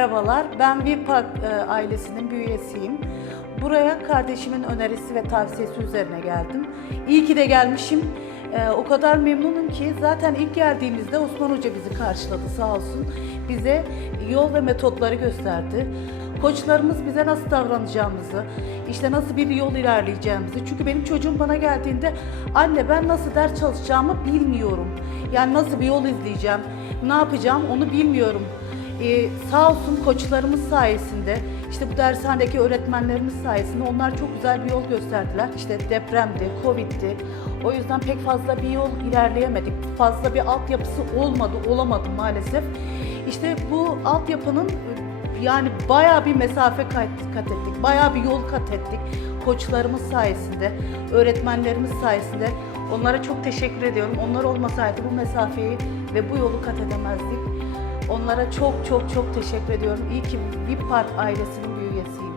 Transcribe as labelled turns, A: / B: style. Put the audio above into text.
A: Merhabalar, ben Vipark e, ailesinin bir üyesiyim. Buraya kardeşimin önerisi ve tavsiyesi üzerine geldim. İyi ki de gelmişim. E, o kadar memnunum ki zaten ilk geldiğimizde Osman Hoca bizi karşıladı sağ olsun. Bize yol ve metotları gösterdi. Koçlarımız bize nasıl davranacağımızı, işte nasıl bir yol ilerleyeceğimizi. Çünkü benim çocuğum bana geldiğinde anne ben nasıl ders çalışacağımı bilmiyorum. Yani nasıl bir yol izleyeceğim, ne yapacağım onu bilmiyorum. Ee, sağ olsun koçlarımız sayesinde, işte bu dershanedeki öğretmenlerimiz sayesinde onlar çok güzel bir yol gösterdiler. İşte depremdi, covid'di. O yüzden pek fazla bir yol ilerleyemedik. Fazla bir altyapısı olmadı, olamadı maalesef. İşte bu altyapının yani bayağı bir mesafe kat, ettik, bayağı bir yol kat ettik. Koçlarımız sayesinde, öğretmenlerimiz sayesinde onlara çok teşekkür ediyorum. Onlar olmasaydı bu mesafeyi ve bu yolu kat edemezdik. Onlara çok çok çok teşekkür ediyorum. İyi ki VIP Park ailesinin bir üyesiyim.